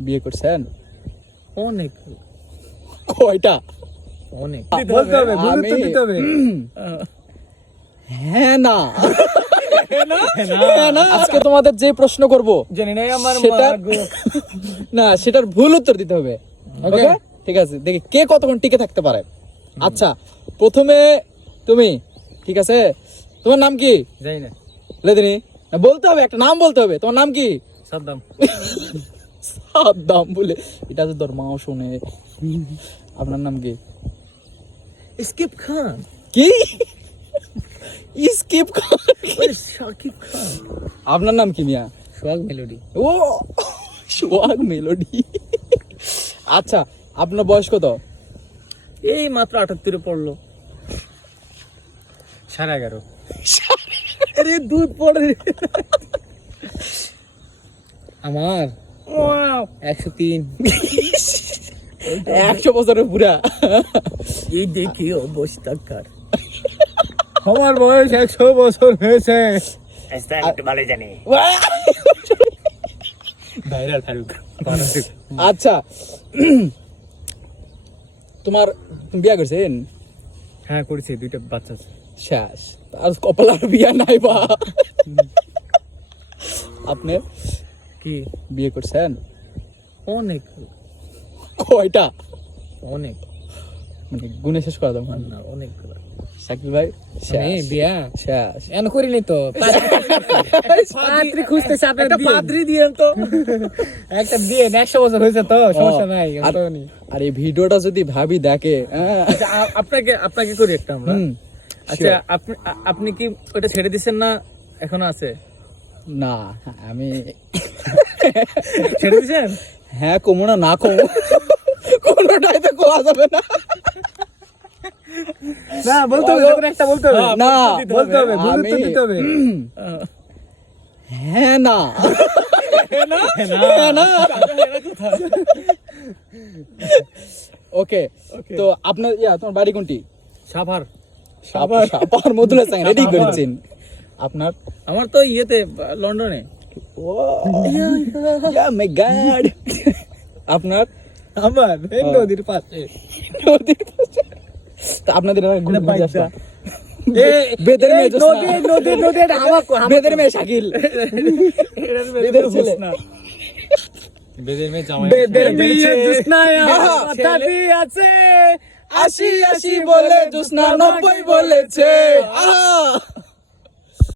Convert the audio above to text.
বিয়ে করছেন? অনেক। কয়টা? অনেক। বলতে হবে, গুরুত্ব দিতে হবে। হ্যাঁ না। হ্যাঁ না। আজকে তোমাদের যে প্রশ্ন করব জানি না আমার সেটার- না সেটার ভুল উত্তর দিতে হবে। ওকে ঠিক আছে, দেখি কে কতক্ষণ টিকে থাকতে পারে। আচ্ছা প্রথমে তুমি, ঠিক আছে? তোমার নাম কি? জানি না। লেদিনী, বলতে হবে, একটা নাম বলতে হবে। তোমার নাম কি? সাদ্দাম। সাদ্দাম বলে এটা তো তোর মাও শুনে। আপনার নাম কি? স্কিপ খান। কি? স্কিপ খান? শাকিব খান। আপনার নাম কি মিয়া? সোহাগ মেলোডি। ও সোহাগ মেলোডি। আচ্ছা আপনার বয়স কত? এই মাত্র 78 পড়লো। 11.5। আরে দুধ পড়ে। আমার 103। 100 বছরের বুড়া। এই দেখি অবস্থা কার। আমার বয়স 100 বছর হয়েছে। একটু ভালো জানি। ভাইরাল ফারুক। আচ্ছা তোমার বিয়া করছেন? হ্যাঁ করেছি, 2টা বাচ্চা আছে। শেষ, আর কপালার বিয়া নাই বা। আপনি কি? বিয়ে করছেন? অনেক। কয়টা? অনেক মানে গুণে শেষ করা দাও। না, অনেক। শাকিল ভাই আমি বিয়া শেষ। এন করিনি তো। পাত্রী খুঁজতেছে, আপনার একটা বিয়ে। পাদ্রি দিয়েন তো। একটা বিয়ে 100 বছর হয়েছে তো, সমস্যা নাই। আর এই ভিডিওটা যদি ভাবি দেখে, আচ্ছা, আপনাকে করি একটা আমরা। হুম, আচ্ছা sure. আপনি কি ওটা ছেড়ে দিচ্ছেন না এখনো আছে? না আমি ছেড়ে দিচ্ছেন? হ্যাঁ কমো না, না কমো, কোনোটাই তো কোয়া যাবে না। না বলতে হবে, যখন একটা বলতে হবে। না বলতে হবে, গুরুত্ব আমি- দিতে হবে। হ্যাঁ না। হ্যাঁ না। ওকে তো আপনার তোমার বাড়ি কোনটি? সাভার। সাপার মধুলা চাই রেডি করেছেন আপনার? আমার তো ইয়েতে লন্ডনে। ও মাই গড। আপনার? আমার এই নদীর পাশে। নদীর পাশে। তা আপনাদের ঘুরে ঘুরে আসতো। বেদের মেয়ে বেদের মেয়ে শাকিল, বেদের ছেলে। বেদের মেয়ে জামাই। বেদের মেয়ে আছে 80 80 বলে জোসনা 90 বলেছে।